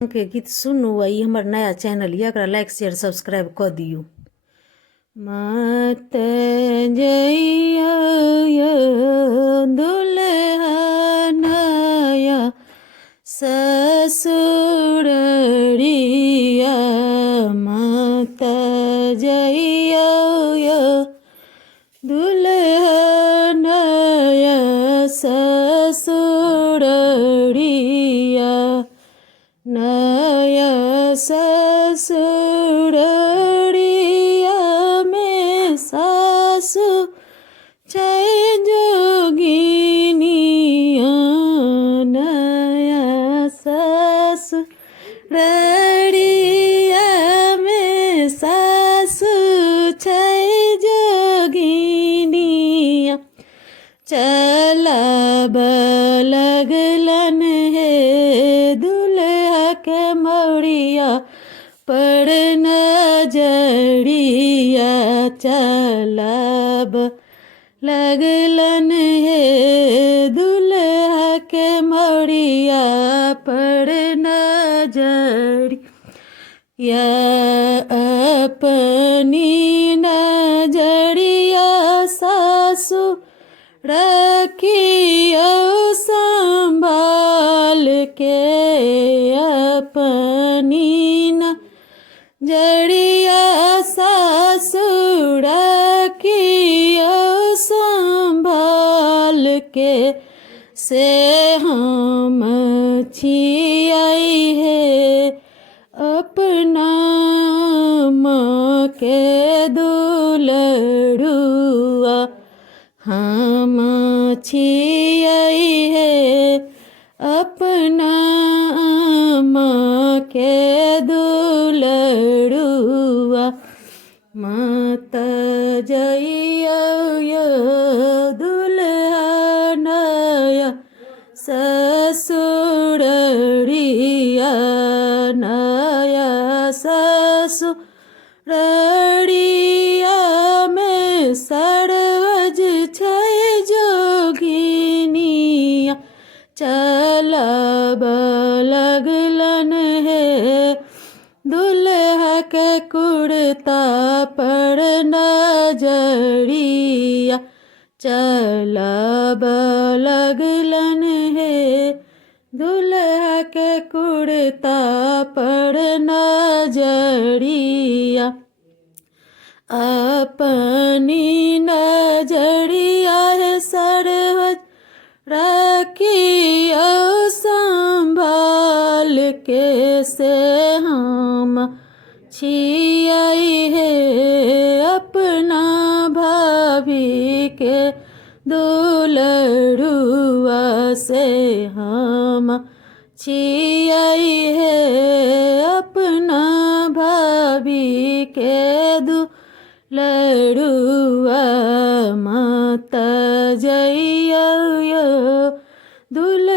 के गीत सुनू आ ई हमर नया चैनल ये, एकरा लाइक शेयर सब्सक्राइब कऽ दियौ। मत जइया दुल्हनया ससुररिया, मत जइया दुल्हनया ससुररिया, नया ससुररिया में सासु छै जोगिनिया, नया ससुररिया में सासु छै जोगिनिया, चलब लगलन हे दुल्हा के मौरिया पर नजरिया, चलब लगलन हे दुल्हा के मौरिया पर नजरिया, अपनी नजरिया सासु रखियो संभाल के, अपनी नजरिया सासु रखियो संभाल के, से हम छियै हे अपना माँ के दुलरुआ, हम छियै हे अपना माँ के दुलरुआ, मत जइया दुल्हनया ससुररिया, नया ससुररिया में सरवज छै जोगिनिया, चलब लगलन हे दुल्हा के कुर्ता पर नजरिया, चलब लगलन हे दुल्हा के कुर्ता पर नजरिया, अपनी नजरिया है सरवज रखियो संभाल के, से हम छियै हे अपना भाभी के दुलरुआ, से हम छियै हे अपना भाभी के दुलरुआ, मत जइया दुल्हा